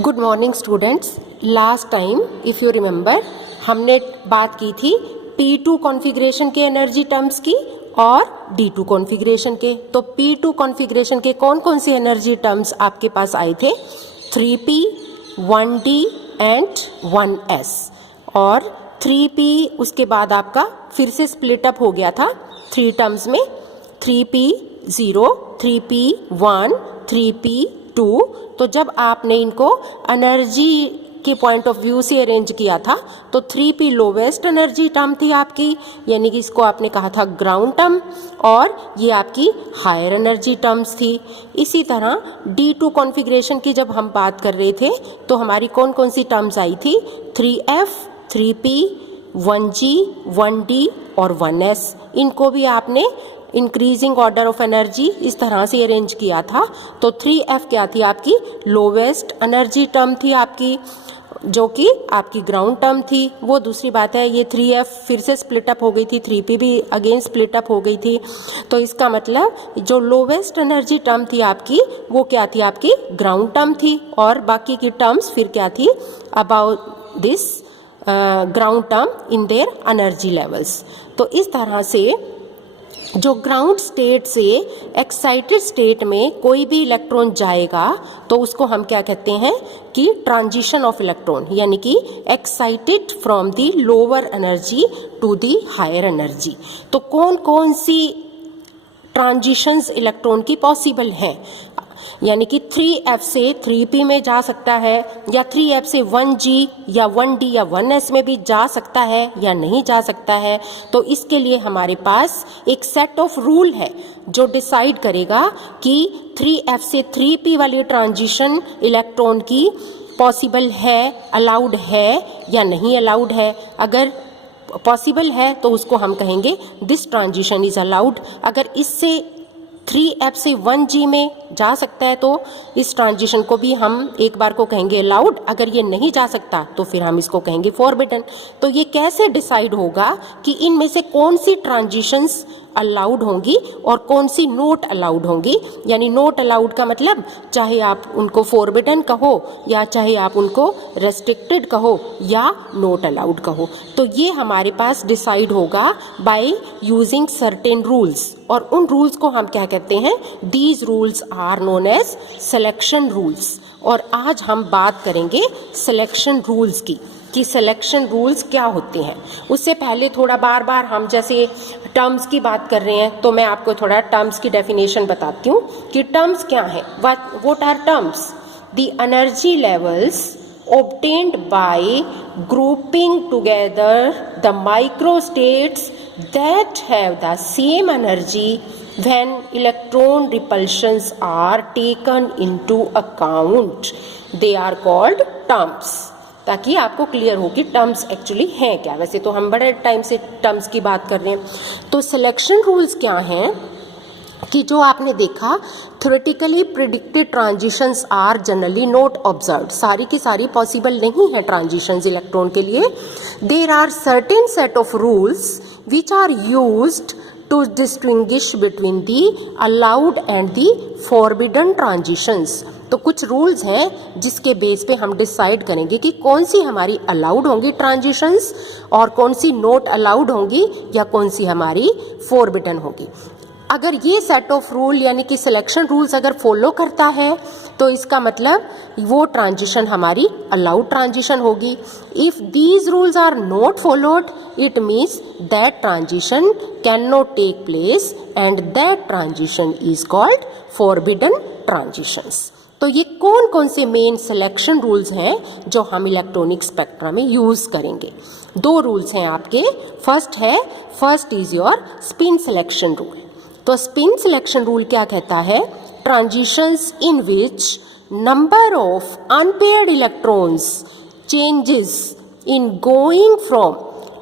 Good morning students. Last time if you remember हमने बात की थी P2 कॉन्फ़िगरेशन के एनर्जी टर्म्स की और D2 कॉन्फ़िगरेशन के। तो P2 कॉन्फ़िगरेशन के कौन कौन से एनर्जी टर्म्स आपके पास आए थे? 3P, 1D and 1S। और 3P उसके बाद आपका फिर से स्प्लिट अप हो गया था 3 टर्म्स में, 3P0, 3P1, 3P2। तो जब आपने इनको एनर्जी के पॉइंट ऑफ व्यू से अरेंज किया था तो 3P लोवेस्ट एनर्जी टर्म थी आपकी, यानी कि इसको आपने कहा था ग्राउंड टर्म, और ये आपकी हायर एनर्जी टर्म्स थी। इसी तरह D2 कॉन्फ़िगरेशन की जब हम बात कर रहे थे तो हमारी कौन कौन सी टर्म्स आई थी? 3F, 3P, 1G, 1D और 1S। इनको भी आपने इंक्रीजिंग ऑर्डर ऑफ एनर्जी इस तरह से अरेंज किया था। तो 3F क्या थी? आपकी लोवेस्ट एनर्जी टर्म थी आपकी, जो कि आपकी ग्राउंड टर्म थी। वो दूसरी बात है, ये 3F फिर से स्प्लिट अप हो गई थी, 3P भी अगेन स्प्लिट अप हो गई थी। तो इसका मतलब जो लोवेस्ट एनर्जी टर्म थी आपकी वो क्या थी? आपकी ग्राउंड टर्म थी, और बाकी की टर्म्स फिर क्या थी? About this ground term in their energy levels. तो इस तरह से जो ग्राउंड स्टेट से एक्साइटेड स्टेट में कोई भी इलेक्ट्रॉन जाएगा तो उसको हम क्या कहते हैं कि ट्रांजिशन ऑफ इलेक्ट्रॉन, यानी कि excited from the lower energy to the higher energy. तो कौन कौन सी ट्रांजिशंस इलेक्ट्रॉन की पॉसिबल हैं? यानी कि 3F से 3P में जा सकता है, या 3F से 1G या 1D या 1S में भी जा सकता है या नहीं जा सकता है। तो इसके लिए हमारे पास एक सेट ऑफ रूल है जो डिसाइड करेगा कि 3F से 3P वाली ट्रांजिशन इलेक्ट्रॉन की पॉसिबल है, अलाउड है या नहीं अलाउड है। अगर पॉसिबल है तो उसको हम कहेंगे दिस ट्रांजिशन इज अलाउड। अगर इससे 3F से 1G में जा सकता है तो इस ट्रांजिशन को भी हम एक बार को कहेंगे अलाउड। अगर ये नहीं जा सकता तो फिर हम इसको कहेंगे फॉरबिडन। तो ये कैसे डिसाइड होगा कि इनमें से कौन सी ट्रांजिशंस अलाउड होंगी और कौन सी नॉट अलाउड होंगी? यानी नॉट अलाउड का मतलब चाहे आप उनको फॉरबिडन कहो या चाहे आप उनको रेस्ट्रिक्टेड कहो या नॉट अलाउड कहो। तो ये हमारे पास डिसाइड होगा बाय यूजिंग सर्टेन रूल्स, और उन रूल्स को हम क्या कहते हैं? These rules are known as selection rules. और आज हम बात करेंगे सिलेक्शन रूल्स की कि सिलेक्शन रूल्स क्या होते हैं। उससे पहले थोड़ा बार बार हम जैसे टर्म्स की बात कर रहे हैं तो मैं आपको थोड़ा टर्म्स की डेफिनेशन बताती हूँ कि टर्म्स क्या है। What are terms? The energy levels obtained by grouping together the microstates that have the same energy when electron repulsions are taken into account. They are called terms. ताकि आपको clear हो कि terms actually हैं क्या। वैसे तो हम बड़े टाइम से टर्म्स की बात कर रहे हैं। तो सिलेक्शन रूल्स क्या हैं कि जो आपने देखा, theoretically predicted transitions are generally not observed. सारी की सारी पॉसिबल नहीं है ट्रांजिशंस इलेक्ट्रॉन के लिए। There are certain set of rules which are used to distinguish between the allowed and the forbidden transitions. तो कुछ रूल्स हैं जिसके बेस पे हम डिसाइड करेंगे कि कौन सी हमारी अलाउड होंगी ट्रांजिशंस और कौन सी नॉट अलाउड होंगी या कौन सी हमारी फॉरबिडन होगी। अगर ये सेट ऑफ रूल यानी कि सिलेक्शन रूल्स अगर फॉलो करता है तो इसका मतलब वो ट्रांजिशन हमारी अलाउड ट्रांजिशन होगी। If these rules are not followed it means that transition can not take place and that transition is called forbidden transitions. तो ये कौन कौन से मेन सिलेक्शन रूल्स हैं जो हम इलेक्ट्रॉनिक स्पेक्ट्रा में यूज़ करेंगे? 2 रूल्स हैं आपके। First is your spin selection rule. तो स्पिन सिलेक्शन रूल क्या कहता है? Transitions in which number of unpaired electrons changes in going from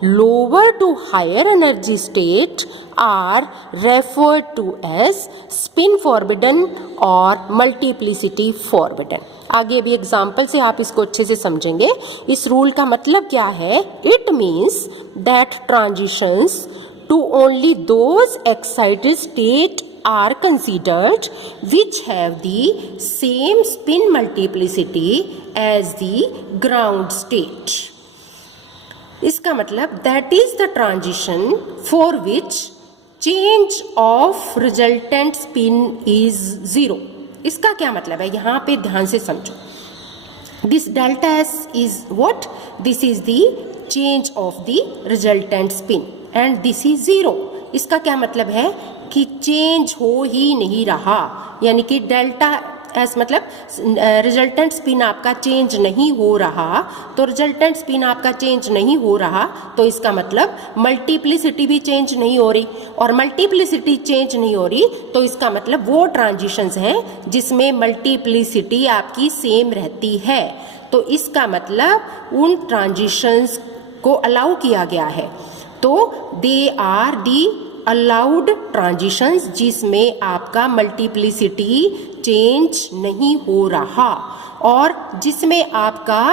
lower to higher energy state are referred to as spin forbidden और multiplicity forbidden. आगे भी example से आप इसको अच्छे से समझेंगे। इस रूल का मतलब क्या है? It means that transitions to only those excited state are considered which have the same spin multiplicity as the ground state. इसका मतलब that is the transition for which change of resultant spin is 0. इसका क्या मतलब है, यहाँ पे ध्यान से समझो. This delta S is what? This is the change of the resultant spin and this is 0. इसका क्या मतलब है कि चेंज हो ही नहीं रहा, यानी कि डेल्टा एस मतलब रिजल्टेंट स्पिन आपका चेंज नहीं हो रहा. तो रिजल्टेंट स्पिन आपका चेंज नहीं हो रहा तो इसका मतलब मल्टीप्लिसिटी भी चेंज नहीं हो रही, और मल्टीप्लिसिटी चेंज नहीं हो रही तो इसका मतलब वो ट्रांजिशंस हैं जिसमें मल्टीप्लिसिटी आपकी सेम रहती है. तो इसका मतलब उन ट्रांजिशंस को अलाउ किया गया है. तो they are the allowed transitions जिसमें आपका मल्टीप्लिसिटी चेंज नहीं हो रहा और जिसमें आपका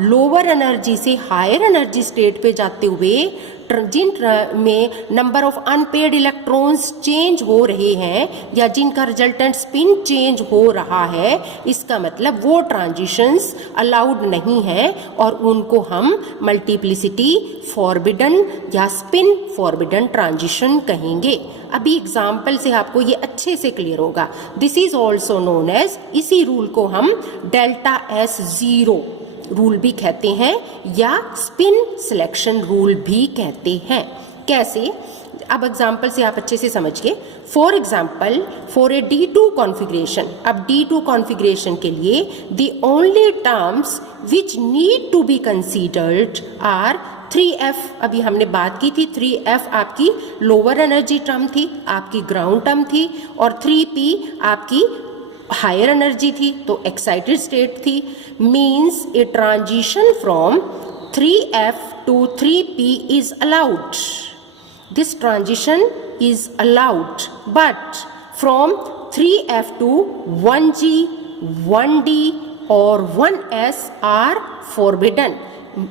लोअर एनर्जी से हायर एनर्जी स्टेट पे जाते हुए जिन में number of unpaired electrons change हो रहे हैं या जिनका रिजल्टेंट स्पिन चेंज हो रहा है, इसका मतलब वो ट्रांजिशंस अलाउड नहीं है और उनको हम मल्टीप्लिसिटी फॉरबिडन या स्पिन फॉरबिडन ट्रांजिशन कहेंगे. अभी एग्जाम्पल से आपको ये अच्छे से क्लियर होगा. This is also known as, इसी रूल को हम डेल्टा एस जीरो रूल भी कहते हैं या स्पिन सिलेक्शन रूल भी कहते हैं. कैसे, अब एग्जाम्पल से आप अच्छे से समझिए. For example for a D2 configuration, अब D2 कॉन्फ़िगरेशन के लिए the only terms which need to be considered are 3F. अभी हमने बात की थी 3F आपकी लोअर एनर्जी टर्म थी, आपकी ग्राउंड टर्म थी, और 3P आपकी हायर एनर्जी थी, तो एक्साइटेड स्टेट थी. Means a transition from 3F to 3P is allowed. This transition is allowed, but from 3F to 1G, 1D or 1S are forbidden.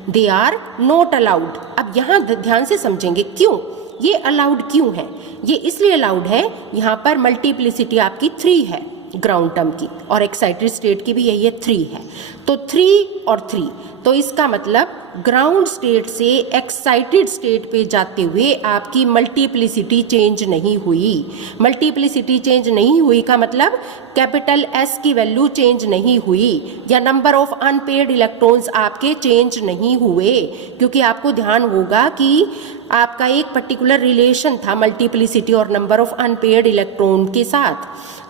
They are not allowed. अब यहाँ ध्यान से समझेंगे क्यों ये अलाउड क्यों है. ये इसलिए अलाउड है, यहाँ पर मल्टीप्लिसिटी आपकी 3 है ग्राउंड टर्म की और एक्साइटेड स्टेट की भी यही है 3 है. तो 3 और 3, तो इसका मतलब ग्राउंड स्टेट से एक्साइटेड स्टेट पे जाते हुए आपकी मल्टीप्लिसिटी चेंज नहीं हुई. मल्टीप्लिसिटी चेंज नहीं हुई का मतलब कैपिटल एस की वैल्यू चेंज नहीं हुई या नंबर ऑफ अनपेयर्ड इलेक्ट्रॉन्स आपके चेंज नहीं हुए, क्योंकि आपको ध्यान होगा कि आपका एक पर्टिकुलर रिलेशन था मल्टीप्लिसिटी और नंबर ऑफ अनपेयर्ड इलेक्ट्रॉन के साथ.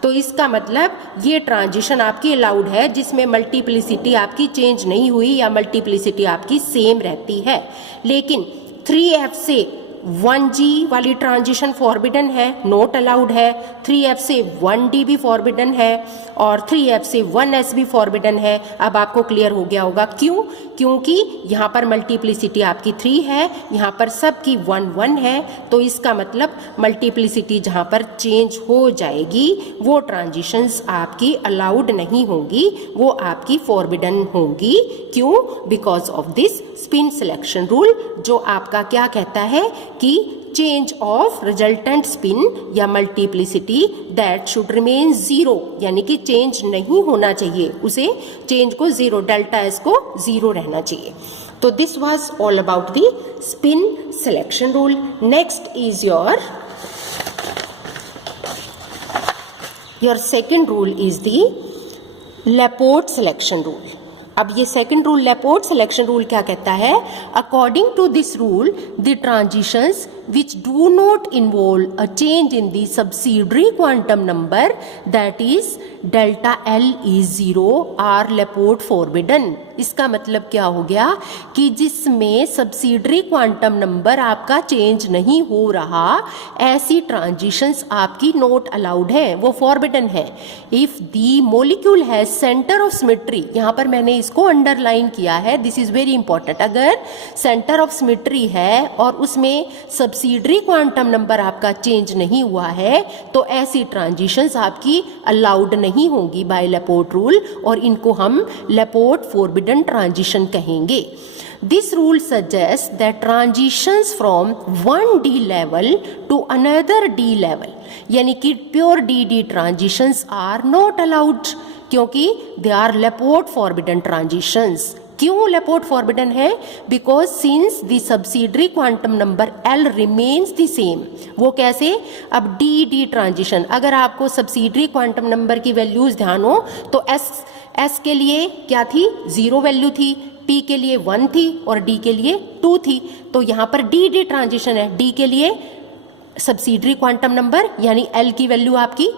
तो इसका मतलब ये ट्रांजिशन आपकी अलाउड है जिसमें मल्टीप्लिसिटी आपकी चेंज नहीं हुई या मल्टीप्लिसिटी आपकी सेम रहती है. लेकिन 3F से 1G वाली ट्रांजिशन फॉरबिडन है, नॉट अलाउड है. 3F से 1D भी फॉरबिडन है और 3F से 1S भी फॉरबिडन है. अब आपको क्लियर हो गया होगा क्यों, क्योंकि यहाँ पर मल्टीप्लिसिटी आपकी 3 है, यहाँ पर सबकी 1 1 है. तो इसका मतलब मल्टीप्लिसिटी जहाँ पर चेंज हो जाएगी वो ट्रांजिशंस आपकी अलाउड नहीं होंगी, वो आपकी फॉरबिडन होंगी. क्यों? Because of this spin selection rule, जो आपका क्या कहता है कि चेंज ऑफ रिजल्टेंट स्पिन या मल्टीप्लिसिटी दैट शुड रिमेन 0, यानी कि चेंज नहीं होना चाहिए, उसे चेंज को 0, डेल्टा एस को 0 रहना चाहिए. तो this was all about the spin selection rule. Next is your second rule is the Laporte selection rule. अब ये second rule Laporte selection rule क्या कहता है? According to this rule the transitions which do not involve a change in the subsidiary quantum number, that is delta L is 0, are Laporte forbidden. इसका मतलब क्या हो गया कि जिसमें सब्सिडरी क्वांटम नंबर आपका चेंज नहीं हो रहा, ऐसी ट्रांजिशंस आपकी नॉट अलाउड है, वो फॉरबिडन है. If the molecule has centre of symmetry, यहाँ पर मैंने इसको अंडरलाइन किया है, दिस इज वेरी इंपॉर्टेंट. अगर सेंटर ऑफ सिमेट्री है और उसमें सब्सिडरी क्वांटम नंबर आपका चेंज नहीं हुआ है तो ऐसी ट्रांजिशंस आपकी अलाउड नहीं होंगी बाय लेपोर्ट रूल, और इनको हम लेपोर्ट फॉरबिडन ट्रांजिशन कहेंगे। This rule suggests that transitions from one D level to another D level, यानी कि pure DD transitions are not allowed, क्योंकि they are Laporte forbidden transitions। क्यों लेपोर्ट फॉरबिडन है? Because since the subsidiary quantum number L remains the same. वो कैसे? अब D D transition, अगर आपको सब्सिडरी क्वांटम नंबर की वैल्यूज ध्यान हो तो एस के लिए क्या थी? 0 वैल्यू थी, P के लिए 1 थी और D के लिए 2 थी। तो यहाँ पर डी डी ट्रांजिशन है, D के लिए सब्सिडरी क्वांटम नंबर यानी L की वैल्यू आपकी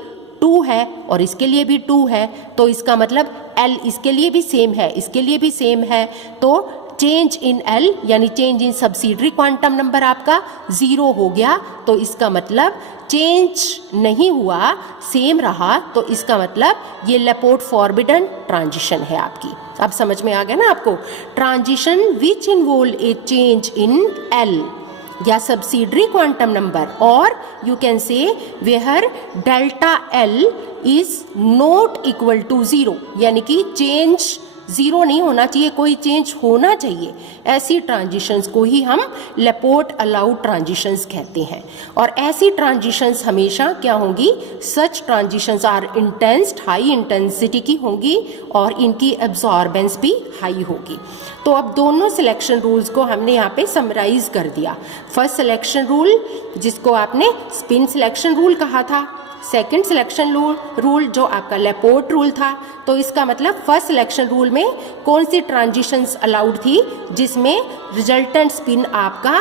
2 है और इसके लिए भी 2 है, तो इसका मतलब L इसके लिए भी सेम है, इसके लिए भी सेम है, तो चेंज इन L यानी change in subsidiary quantum number आपका 0 हो गया। तो इसका मतलब चेंज नहीं हुआ, सेम रहा, तो इसका मतलब ये लेपोर्ट फॉरबिडन ट्रांजिशन है आपकी। अब समझ में आ गया ना आपको? Transition which involve a change in L या सब्सिडरी क्वांटम नंबर, और you can say where delta L is not equal to 0, यानी कि चेंज 0 नहीं होना चाहिए, कोई चेंज होना चाहिए। ऐसी ट्रांजिशंस को ही हम लेपोर्ट अलाउड ट्रांजिशंस कहते हैं। और ऐसी ट्रांजिशंस हमेशा क्या होंगी? Such transitions are intense, high intensity की होंगी और इनकी एब्जॉर्बेंस भी हाई होगी। तो अब दोनों सिलेक्शन रूल्स को हमने यहाँ पे समराइज कर दिया। फर्स्ट सिलेक्शन रूल जिसको आपने स्पिन सिलेक्शन रूल कहा था, सेकंड सिलेक्शन रूल जो आपका लेपोर्ट रूल था। तो इसका मतलब फर्स्ट सिलेक्शन रूल में कौन सी ट्रांजिशंस अलाउड थी? जिसमें रिजल्टेंट स्पिन आपका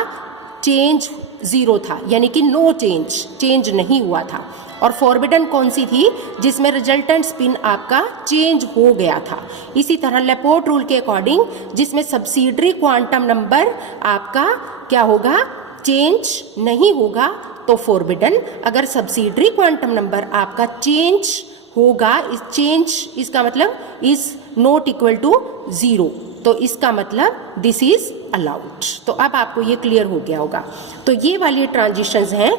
चेंज 0 था, यानी कि नो चेंज नहीं हुआ था। और फॉरबिडन कौन सी थी? जिसमें रिजल्टेंट स्पिन आपका चेंज हो गया था। इसी तरह लेपोर्ट रूल के अकॉर्डिंग जिसमें सब्सिडरी क्वांटम नंबर आपका क्या होगा? चेंज नहीं होगा, तो फॉरबिडन। अगर सब्सिडरी क्वांटम नंबर आपका चेंज होगा, इस चेंज इसका मतलब इज नॉट इक्वल टू 0, तो इसका मतलब दिस इज अलाउड। तो अब आपको ये क्लियर हो गया होगा। तो ये वाली ट्रांजिशंस हैं,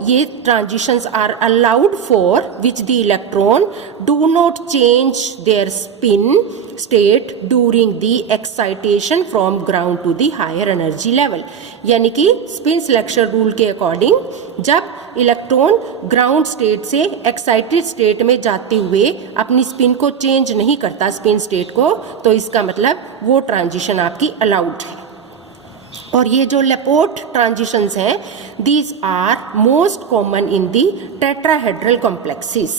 ये transitions are allowed for which the electron do not change their spin state during the excitation from ground to the higher energy level. यानी कि स्पिन सिलेक्शन रूल के अकॉर्डिंग जब इलेक्ट्रॉन ग्राउंड स्टेट से excited state में जाते हुए अपनी spin को चेंज नहीं करता, स्पिन स्टेट को, तो इसका मतलब वो ट्रांजिशन आपकी अलाउड है। और ये जो लेपोर्ट ट्रांजिशंस हैं, these are most common in the tetrahedral complexes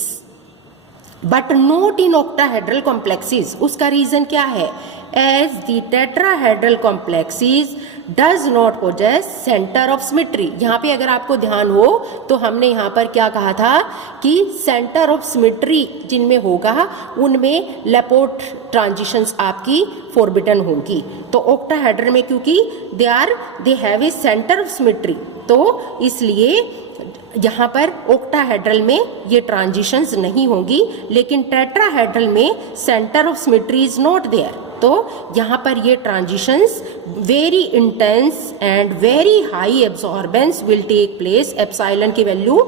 but not in octahedral complexes. उसका रीजन क्या है? As the tetrahedral complexes does not possess centre of symmetry. यहाँ पे अगर आपको ध्यान हो तो हमने यहाँ पर क्या कहा था कि सेंटर ऑफ सिमेट्री जिनमें होगा उनमें लेपोर्ट ट्रांजिशंस आपकी फॉरबिडन होंगी। तो ऑक्टाहेड्रल में क्योंकि they have a centre of symmetry, तो इसलिए यहाँ पर ऑक्टाहेड्रल में ये ट्रांजिशंस नहीं होंगी, लेकिन टेट्राहेड्रल में centre of symmetry is not there. तो यहाँ पर ये transitions very intense and very high absorbance will take place. Epsilon की वैल्यू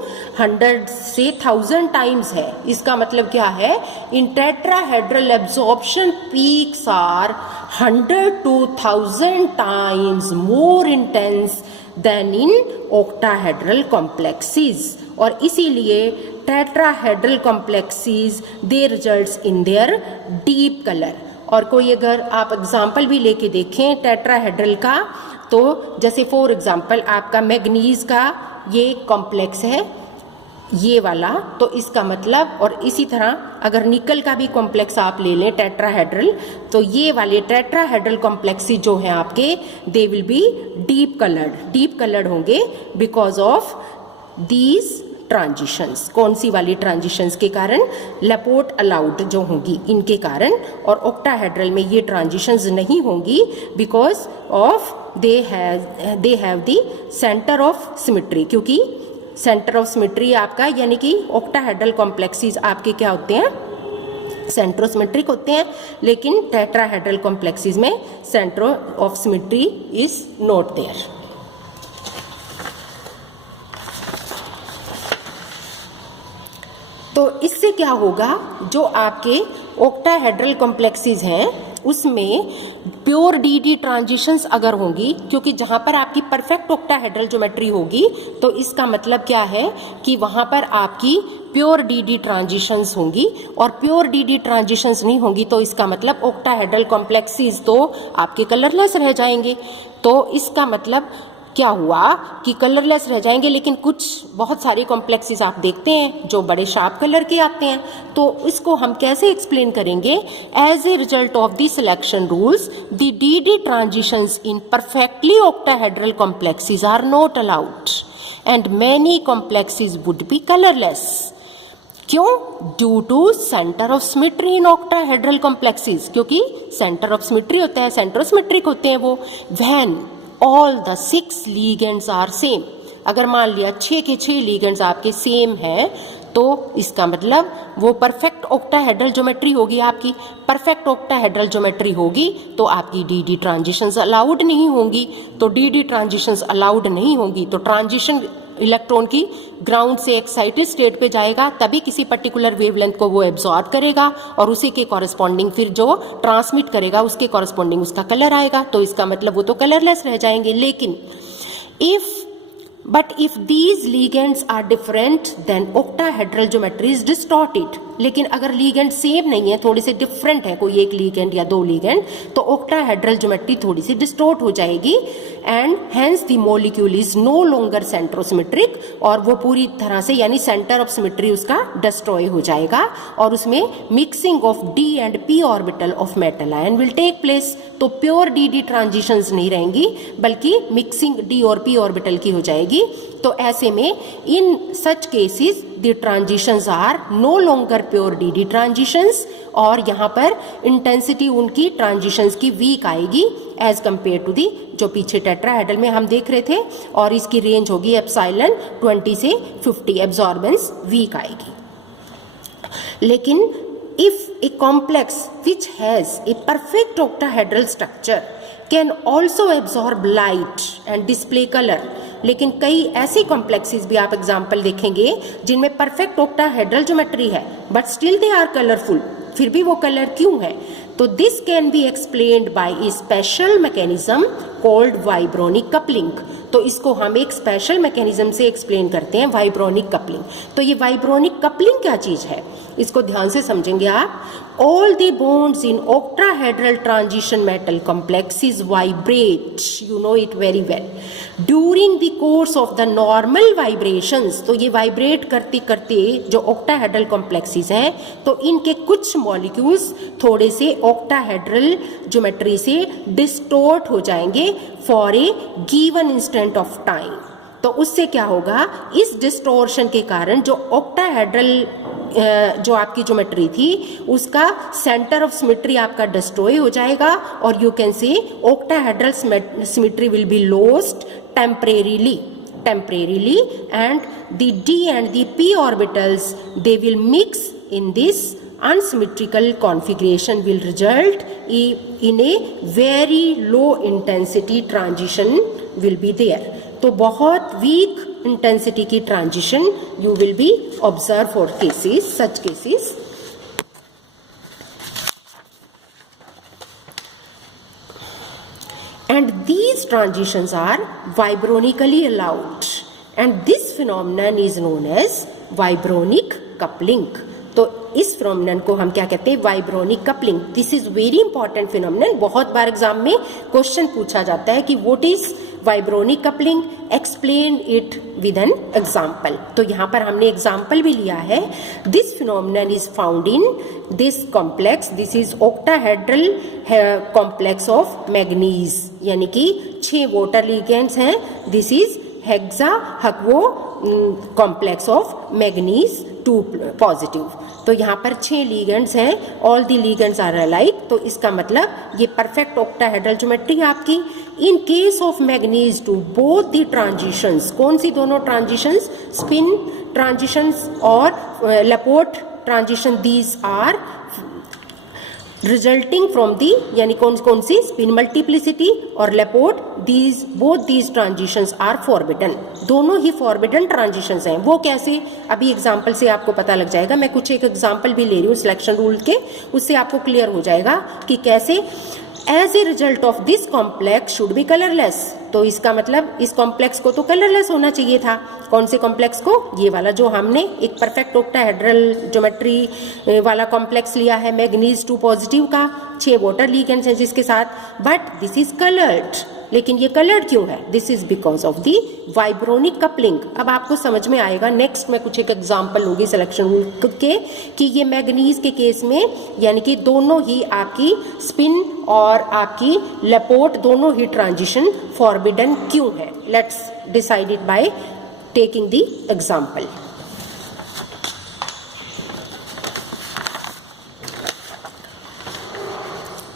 100 से 1000 टाइम्स है। इसका मतलब क्या है? In tetrahedral absorption peaks are 100 to 1000 times more intense than in octahedral complexes. और इसीलिए tetrahedral complexes they results in their deep colour. और कोई अगर आप एग्जाम्पल भी लेके देखें टेट्राहेड्रल का, तो जैसे फॉर एग्जाम्पल आपका मैग्नीज का ये कॉम्प्लेक्स है, ये वाला, तो इसका मतलब, और इसी तरह अगर निकल का भी कॉम्प्लेक्स आप ले लें टेट्राहेड्रल, तो ये वाले टेट्राहेड्रल कॉम्प्लेक्सेस जो हैं आपके, they will be deep coloured होंगे बिकॉज ऑफ दीज ट्रांजिशंस। कौन सी वाली ट्रांजिशंस के कारण? लेपोर्ट अलाउड जो होंगी इनके कारण। और ऑक्टाहेड्रल में ये ट्रांजिशंस नहीं होंगी because of they have the centre of symmetry, क्योंकि सेंटर ऑफ सिमेट्री आपका यानी कि ऑक्टाहेड्रल कॉम्प्लेक्सेस आपके क्या होते हैं? सेंट्रोसिमेट्रिक होते हैं, लेकिन टेट्राहेड्रल कॉम्प्लेक्सेस में centre of symmetry is not there. इससे क्या होगा, जो आपके ऑक्टाहेड्रल कॉम्प्लेक्सेस हैं उसमें प्योर डी ट्रांजिशंस अगर होंगी, क्योंकि जहां पर आपकी परफेक्ट ऑक्टाहेड्रल ज्योमेट्री होगी तो इसका मतलब क्या है कि वहां पर आपकी प्योर डी ट्रांजिशंस होंगी, और प्योर डी ट्रांजिशंस नहीं होंगी तो इसका मतलब ऑक्टाहेड्रल कॉम्प्लेक्सेस तो आपके कलरलेस रह जाएंगे। तो इसका मतलब क्या हुआ कि कलरलेस रह जाएंगे, लेकिन कुछ बहुत सारे कॉम्प्लेक्सेस आप देखते हैं जो बड़े शार्प कलर के आते हैं। तो इसको हम कैसे एक्सप्लेन करेंगे? As a result of the selection rules the d transitions in perfectly octahedral complexes are not allowed and many complexes would be colourless. क्यों? Due to centre of symmetry in octahedral complexes, क्योंकि centre of symmetry होता है, centrosymmetric होते हैं वो। When all the 6 ligands are same, अगर मान लिया 6 के 6 लिगेंड्स आपके सेम हैं तो इसका मतलब वो परफेक्ट ऑक्टाहेड्रल ज्योमेट्री होगी आपकी। परफेक्ट ऑक्टाहेड्रल ज्योमेट्री होगी तो आपकी डी ट्रांजिशंस अलाउड नहीं होंगी। तो डी ट्रांजिशंस अलाउड नहीं होंगी तो ट्रांजिशन इलेक्ट्रॉन की ग्राउंड से एक्साइटेड स्टेट पे जाएगा, तभी किसी पर्टिकुलर वेवलेंथ को वो एब्जॉर्ब करेगा और उसी के कॉरेस्पॉन्डिंग फिर जो ट्रांसमिट करेगा उसके कॉरेस्पॉन्डिंग उसका कलर आएगा। तो इसका मतलब वो तो कलरलेस रह जाएंगे। लेकिन if these ligands are different then octahedral geometry is distorted। लेकिन अगर लीगेंड सेम नहीं है, थोड़े से डिफरेंट है, कोई एक लीगेंड या 2 लीगेंड, तो ऑक्टाहेड्रल ज्योमेट्री थोड़ी सी डिस्टोर्ट हो जाएगी and hence the molecule is no longer centrosymmetric, और वो पूरी तरह से यानी सेंटर ऑफ सिमेट्री उसका डिस्ट्रॉय हो जाएगा और उसमें mixing of d and p orbital of metal ion will take place. तो प्योर डी ट्रांजिशंस नहीं रहेंगी बल्कि मिक्सिंग डी और पी ऑर्बिटल की हो जाएगी। तो ऐसे में in such cases the transitions are no longer pure d transitions, और यहाँ पर इंटेंसिटी उनकी ट्रांजिशंस की वीक आएगी एज कंपेयर टू दी जो पीछे टेट्राहेड्रल में हम देख रहे थे, और इसकी रेंज होगी एप्सिलॉन 20 से 50, एब्जॉर्बेंस वीक आएगी। लेकिन if a complex which has a perfect octahedral structure can also absorb light and display color, लेकिन कई ऐसे कॉम्प्लेक्सेस भी आप एग्जाम्पल देखेंगे जिनमें परफेक्ट ऑक्टाहेड्रल ज्योमेट्री है but still they are colourful, फिर भी वो कलर क्यों है? तो this can be explained by a special mechanism called vibronic coupling. तो इसको हम एक स्पेशल मैकेनिज्म से एक्सप्लेन करते हैं, वाइब्रोनिक कपलिंग। तो ये वाइब्रोनिक कपलिंग क्या चीज है, इसको ध्यान से समझेंगे आप। All the bonds in octahedral transition metal complexes vibrate, you know it very well, during the course of the normal vibrations। तो ये वाइब्रेट करते करते जो ऑक्टाहेड्रल कॉम्प्लेक्सेस हैं तो इनके कुछ मॉलिक्यूल्स थोड़े से ऑक्टाहेड्रल ज्योमेट्री से डिस्टोर्ट हो जाएंगे for a given instant of time. तो उससे क्या होगा, इस डिस्टोर्शन के कारण जो ऑक्टाहेड्रल जो आपकी ज्योमेट्री थी उसका सेंटर ऑफ सिमेट्री आपका डिस्ट्रॉय हो जाएगा, और यू कैन से octahedral symmetry will be lost temporarily and the d and the p orbitals they will mix in this unsymmetrical configuration will result in a very low intensity transition will be there। तो बहुत week intensity की transition you will be observe for cases, such cases. And these transitions are vibronically allowed and this phenomenon is known as vibronic coupling। तो इस phenomenon को हम क्या कहते हैं, vibronic coupling. This is very important phenomenon, बहुत बार exam में क्वेश्चन पूछा जाता है कि what is vibronic coupling, explain it with an example. तो यहाँ पर हमने एग्जाम्पल भी लिया है। This phenomenon is found in this complex, this is octahedral complex of manganese, यानी कि 6 वाटर लिगेंड्स हैं। This is hexaaqua complex of manganese 2 positive. तो यहाँ पर 6 लिगेंड्स हैं, all the ligands are alike. तो इसका मतलब ये परफेक्ट ऑक्टाहेड्रल ज्योमेट्री है आपकी। In case of manganese two both the transitions, कौन सी दोनों ट्रांजिशंस, स्पिन ट्रांजिशंस और Laporte transition, these are resulting from the, यानी कौन कौन सी, स्पिन मल्टीप्लिसिटी और Laporte, these both these transitions are forbidden, दोनों ही फॉरबिडन ट्रांजिशंस हैं। वो कैसे, अभी एग्जांपल से आपको पता लग जाएगा। मैं कुछ एक एग्जांपल भी ले रही हूँ सिलेक्शन रूल के, उससे आपको क्लियर हो जाएगा कि कैसे। As a result of this complex should be colourless, तो इसका मतलब इस कॉम्प्लेक्स को तो कलरलेस होना चाहिए था। कौन से कॉम्प्लेक्स को, ये वाला जो हमने एक परफेक्ट ऑक्टाहेड्रल ज्योमेट्री वाला कॉम्प्लेक्स लिया है मैग्नीज 2 पॉजिटिव का, 6 वाटर लिगेंड्स हैं जिसके साथ, बट दिस इज कलर्ड। लेकिन ये कलर्ड क्यों है, this is because of the vibronic coupling. अब आपको समझ में आएगा, नेक्स्ट में कुछ एक एग्जांपल होगी सिलेक्शन रूल के कि ये मैग्नीज के केस में यानी कि दोनों ही आपकी स्पिन और आपकी लेपोर्ट दोनों ही ट्रांजिशन फॉरबिडन क्यों है। Let's decide it by taking the example.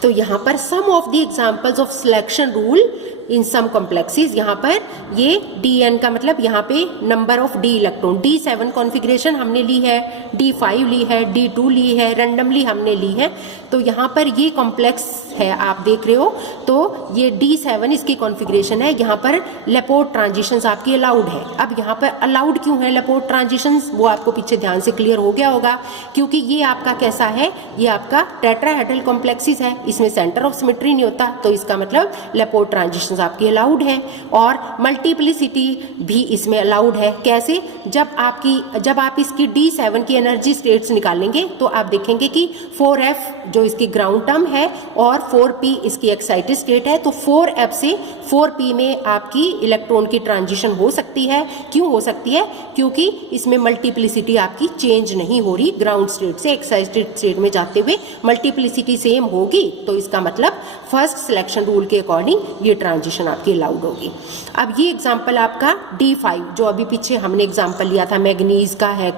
तो यहां पर some of the examples of selection rule in some complexes, यहाँ पर ये Dn का मतलब यहाँ पे number of d electron, D7 configuration हमने ली है, D5 ली है, D2 ली है, रैंडमली हमने ली है। तो यहाँ पर ये कॉम्प्लेक्स है, आप देख रहे हो, तो ये D7 इसकी कॉन्फ़िगरेशन है। यहाँ पर लेपोर्ट ट्रांजिशंस आपकी अलाउड है। अब यहाँ पर अलाउड क्यों है लेपोर्ट ट्रांजिशंस, वो आपको पीछे ध्यान से क्लियर हो गया होगा, क्योंकि ये आपका कैसा है, ये आपका टेट्राहेड्रल कॉम्प्लेक्सेस है, इसमें सेंटर ऑफ सिमेट्री नहीं होता, तो इसका मतलब लेपोर्ट ट्रांजिशंस आपकी अलाउड है। और मल्टीप्लिसिटी भी इसमें अलाउड है। कैसे, जब आप इसकी D7 की एनर्जी स्टेट्स निकालेंगे तो आप देखेंगे कि 4f जो इसकी ग्राउंड टर्म है और 4p इसकी एक्साइटेड स्टेट है, तो 4f से 4p में आपकी इलेक्ट्रॉन की ट्रांजिशन हो सकती है। क्यों हो सकती है, क्योंकि इसमें मल्टीप्लिसिटी आपकी चेंज नहीं हो रही, ग्राउंड स्टेट से एक्साइटेड स्टेट में जाते हुए मल्टीप्लिसिटी सेम होगी, तो इसका मतलब फर्स्ट सिलेक्शन रूल के अकॉर्डिंग ये ट्रांजिशन आपकी अलाउड होगी। अब ये एग्जांपल आपका D5 जो अभी पीछे हमने एग्जांपल लिया था मैग्नीज का है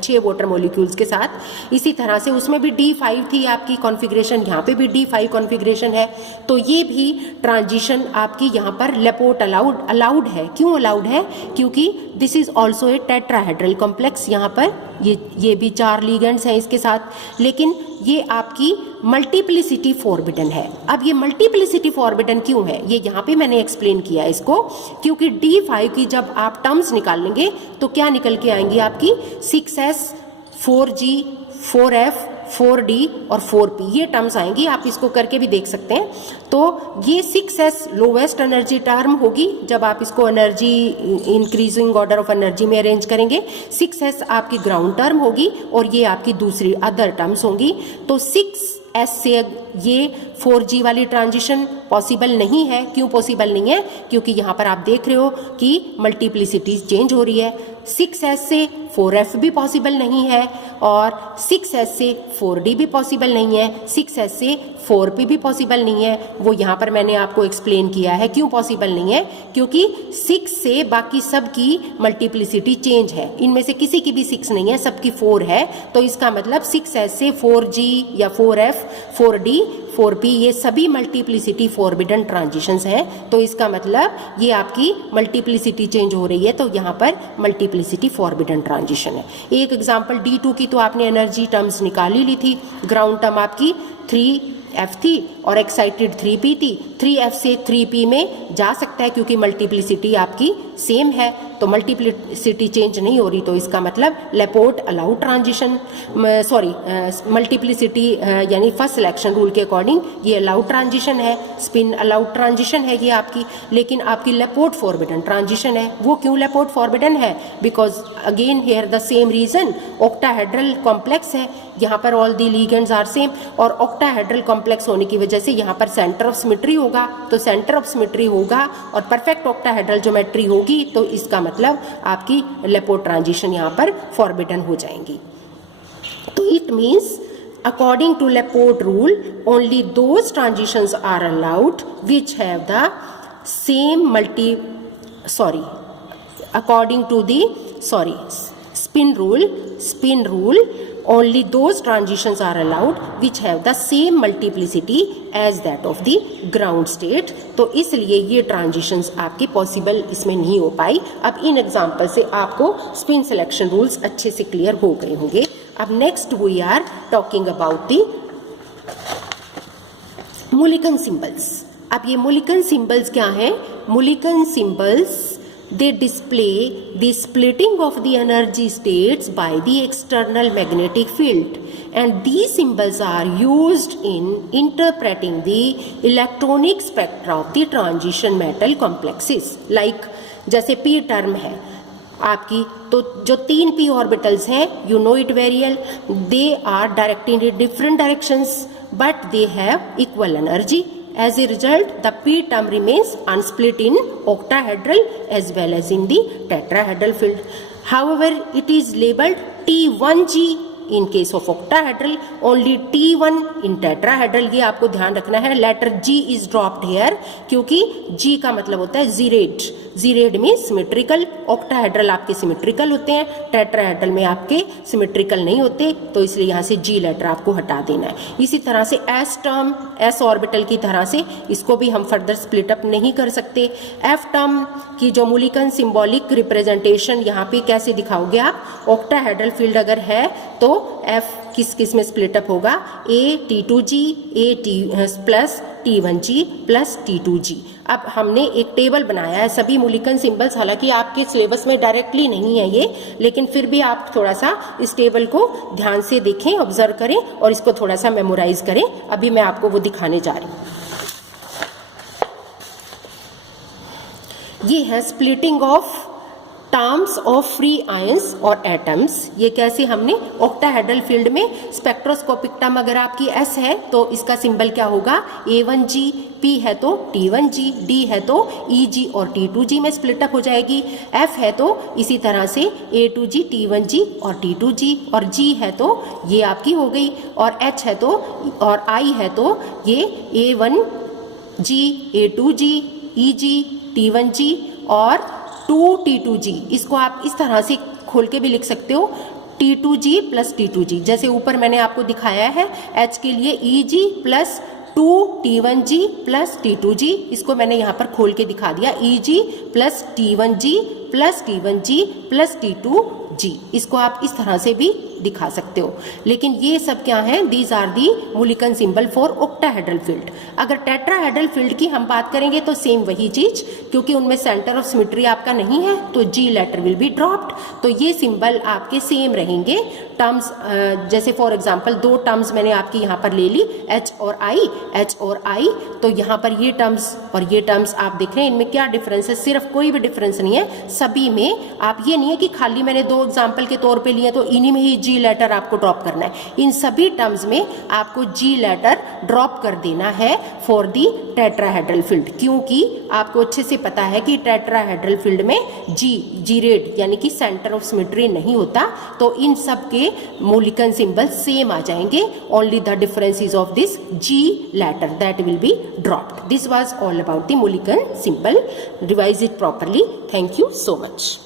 6 वाटर मॉलिक्यूल्स के साथ, इसी तरह से उसमें भी D5 थी आपकी कॉन्फ़िगरेशन, यहाँ पे भी D5 कॉन्फ़िगरेशन है। तो ये भी ट्रांजिशन आपकी यहाँ पर लेपोर्ट अलाउड है। क्यों अलाउड है, क्योंकि this is also a tetrahedral complex, यहाँ पर ये भी 4 लिगेंड्स हैं इसके साथ, लेकिन ये आपकी मल्टीप्लिसिटी फॉरबिडन है। अब ये मल्टीप्लिसिटी फॉरबिडन क्यों है, ये यहाँ पे मैंने एक्सप्लेन किया इसको, क्योंकि D5 की जब आप टर्म्स निकालेंगे तो क्या निकल के आएंगी आपकी 6s 4g 4f 4d और 4p, ये टर्म्स आएंगी। आप इसको करके भी देख सकते हैं। तो ये 6s लोवेस्ट एनर्जी टर्म होगी जब आप इसको energy increasing order of energy में अरेंज करेंगे। 6s आपकी ग्राउंड टर्म होगी और ये आपकी दूसरी अदर टर्म्स होंगी। तो 6s से ये 4g वाली ट्रांजिशन पॉसिबल नहीं है। क्यों पॉसिबल नहीं है, क्योंकि यहाँ पर आप देख रहे हो कि मल्टीप्लिसिटी चेंज हो रही है। 6s से 4f भी पॉसिबल नहीं है और 6s से 4d भी पॉसिबल नहीं है, 6s से 4p भी पॉसिबल नहीं है। वो यहाँ पर मैंने आपको एक्सप्लेन किया है क्यों पॉसिबल नहीं है, क्योंकि 6 से बाकी सब की मल्टीप्लिसिटी चेंज है, इनमें से किसी की भी 6 नहीं है, सबकी 4 है। तो इसका मतलब 6s से 4g या 4f 4d 4p ये सभी मल्टीप्लिसिटी फॉरबिडन ट्रांजिशंस हैं। तो इसका मतलब ये आपकी मल्टीप्लिसिटी चेंज हो रही है, तो यहाँ पर मल्टीप्लिसिटी फॉरबिडन ट्रांजिशन है। एक एग्जांपल D2 की तो आपने एनर्जी टर्म्स निकाल ही ली थी, ग्राउंड टर्म आपकी 3f थी और एक्साइटेड 3p थी। 3f से 3p में जा सकता है क्योंकि मल्टीप्लिसिटी आपकी सेम है, तो मल्टीप्लिसिटी चेंज नहीं हो रही, तो इसका मतलब लेपोर्ट अलाउड ट्रांजिशन, मल्टीप्लिसिटी यानी फर्स्ट सिलेक्शन रूल के अकॉर्डिंग ये अलाउड ट्रांजिशन है, स्पिन अलाउड ट्रांजिशन है ये आपकी। लेकिन आपकी लेपोर्ट फॉरबिडन ट्रांजिशन है। वो क्यों लेपोर्ट फॉरबिडन है, because again here the same reason, octahedral complex है, यहाँ पर all the ligands are same, और ऑक्टाहेड्रल कॉम्प्लेक्स होने की वजह से यहाँ पर सेंटर ऑफ सिमेट्री होगा। तो सेंटर ऑफ सिमेट्री होगा और परफेक्ट ऑक्टाहेड्रल ज्योमेट्री होगी, तो इसका मतलब आपकी लेपोर्ट ट्रांजिशन यहाँ पर फॉरबिडन हो जाएंगी। तो it means according to Laporte rule only those transitions are allowed which have the same according to the spin rule only those transitions are allowed which have the same multiplicity as that of the ground state। तो इसलिए ये transitions आपकी possible इसमें नहीं हो पाई। अब इन example से आपको स्पिन सिलेक्शन रूल्स अच्छे से क्लियर हो गए होंगे। अब next we are talking about the Mulliken symbols. अब ये Mulliken symbols क्या हैं? Mulliken symbols they display the splitting of the energy states by the external magnetic field, and these symbols are used in interpreting the electronic spectra of the transition metal complexes. Like जैसे p term है आपकी, तो जो 3 p orbitals हैं, you know it very well, they are directed in different directions but they have equal energy. As a result, the p term remains unsplit in octahedral as well as in the tetrahedral field. However, it is labeled T1G in case of octahedral, only T1 in tetrahedral. ये आपको ध्यान रखना है. Letter G is dropped here क्योंकि G का मतलब होता है जीरेड. जीरेड में सिमेट्रिकल, ऑक्टाहेड्रल आपके सिमेट्रिकल होते हैं, टेट्राहेड्रल में आपके सिमेट्रिकल नहीं होते, तो इसलिए यहाँ से G लेटर आपको हटा देना है. इसी तरह से S टर्म, S ऑर्बिटल की तरह से इसको भी हम फर्दर स्प्लिट अप नहीं कर सकते. F टर्म की जो मूलिकन सिंबॉलिक रिप्रेजेंटेशन यहाँ पे कैसे दिखाओगे आप? ऑक्टाहेड्रल फील्ड अगर है तो F किस किस में स्प्लिट अप होगा? A T2G, A T plus T1G plus T2G. अब हमने एक टेबल बनाया है सभी मूलिकन सिंबल्स, हालांकि आपके सिलेबस में डायरेक्टली नहीं है ये, लेकिन फिर भी आप थोड़ा सा इस टेबल को ध्यान से देखें, ऑब्जर्व करें और इसको थोड़ा सा मेमोराइज करें. अभी मैं आपको वो दिखाने जा रही हूँ. ये है splitting of terms of free ions और एटम्स. ये कैसे हमने ऑक्टाहेड्रल फील्ड में स्पेक्ट्रोस्कोपिक टर्म अगर आपकी S है तो इसका सिंबल क्या होगा? A1G, P है तो T1G, D है तो EG और T2G में स्प्लिट अप हो जाएगी. F है तो इसी तरह से A2G, T1G और T2G, और G है तो ये आपकी हो गई, और H है तो, और I है तो ये A1G, A2G, EG, T1G और 2T2G. इसको आप इस तरह से खोल के भी लिख सकते हो, T2G प्लस T2G. जैसे ऊपर मैंने आपको दिखाया है H के लिए EG plus 2T1G plus T2G. इसको मैंने यहाँ पर खोल के दिखा दिया, EG plus T1G plus T1G plus T2G. इसको आप इस तरह से भी दिखा सकते हो. लेकिन ये सब क्या है? These are the Mulliken symbol for octahedral field. अगर टेट्राहेड्रल फील्ड की हम बात करेंगे तो सेम वही चीज, क्योंकि उनमें सेंटर ऑफ सिमेट्री आपका नहीं है तो G letter will be dropped. तो ये सिंबल आपके सेम रहेंगे. टर्म्स जैसे फॉर एग्जांपल 2 टर्म्स मैंने आपकी यहाँ पर ले ली, H और I, H और I. तो यहाँ पर ये टर्म्स और ये टर्म्स आप देख रहे हैं, इनमें क्या डिफरेंस है? सिर्फ कोई भी डिफरेंस नहीं है, सभी में. आप ये नहीं है कि खाली मैंने 2 एग्जाम्पल के तौर पे लिए तो इन्हीं में ही G लेटर आपको ड्रॉप करना है. इन सभी टर्म्स में आपको G लेटर ड्रॉप कर देना है फॉर दी टेट्राहेड्रल फील्ड, क्योंकि आपको अच्छे से पता है कि टेट्राहेड्रल फील्ड में जीरेड यानी कि सेंटर ऑफ सिमेट्री नहीं होता. तो इन सब के मूलिकन सिंबल सेम आ जाएंगे. Only the difference is of this G letter that will be dropped. This was all about the Mulliken symbol. Revise it properly. Thank you so much.